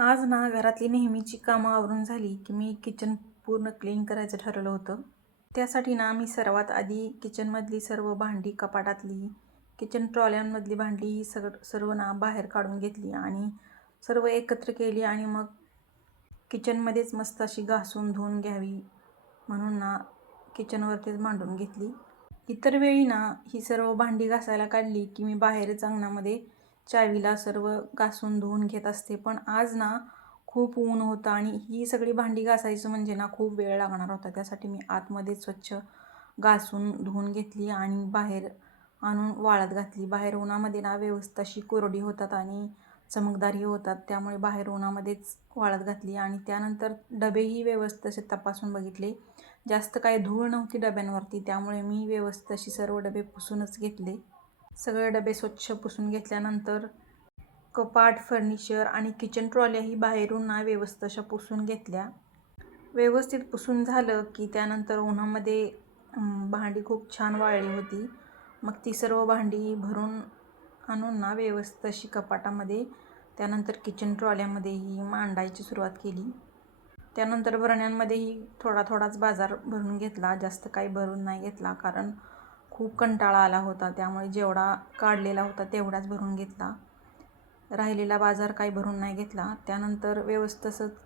आज ना घरातली नेहमीची कामं आवरून झाली की मी किचन पूर्ण क्लीन करायचं ठरवलं होतं. त्यासाठी ना मी सर्वात आधी किचनमधली सर्व भांडी, कपाटातली, किचन ट्रॉल्यांमधली भांडी ही सर्व ना बाहेर काढून घेतली आणि सर्व एकत्र केली आणि मग किचनमध्येच मस्त अशी घासून धुवून घ्यावी म्हणून ना किचनवरतीच मांडून घेतली. इतर वेळी ना ही सर्व भांडी घासायला काढली की मी बाहेरच अंगणामध्ये चावीला सर्व घासून धुवून घेत असते. पण आज ना खूप ऊन होतं आणि ही सगळी भांडी घासायचं म्हणजे ना खूप वेळ लागणार होता. त्यासाठी मी आतमध्ये स्वच्छ घासून धुवून घेतली आणि बाहेर आणून वाळत घातली. बाहेर उन्हामध्ये ना व्यवस्थित अशी कोरडी होतात आणि चमकदारही होतात. त्यामुळे बाहेर उन्हामध्येच वाळत घातली आणि त्यानंतर डबेही व्यवस्थित असे तपासून बघितले. जास्त काही धूळ नव्हती डब्यांवरती, त्यामुळे मी व्यवस्थित अशी सर्व डबे पुसूनच घेतले. सगळे डबे स्वच्छ पुसून घेतल्यानंतर कपाट, फर्निचर आणि किचन ट्रॉल्याही बाहेरून ना व्यवस्थित अशा पुसून घेतल्या. व्यवस्थित पुसून झालं की त्यानंतर उन्हामध्ये भांडी खूप छान वाळली होती. मग ती सर्व भांडी भरून आणून ना व्यवस्थित अशी कपाटामध्ये, त्यानंतर किचन ट्रॉल्यामध्येही मांडायची सुरुवात केली. त्यानंतर बरण्यांमध्येही थोडा थोडाच बाजार भरून घेतला, जास्त काही भरून नाही घेतला कारण खूप कंटाळा आला होता. त्यामुळे जेवढा काढलेला होता तेवढाच भरून घेतला. राहिलेला बाजार काही भरून नाही घेतला. त्यानंतर व्यवस्थित असंच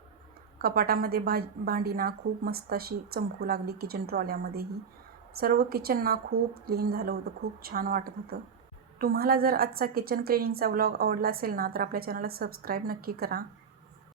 कपाटामध्ये भांडी ना खूप मस्त अशी चमकू लागली. किचन ट्रॉल्यामध्येही सर्व किचन ना खूप क्लीन झालं होतं, खूप छान वाटत होतं. तुम्हाला जर आजचा किचन क्लिनिंगचा व्लॉग आवडला असेल ना तर आपल्या चॅनलला सबस्क्राईब नक्की करा.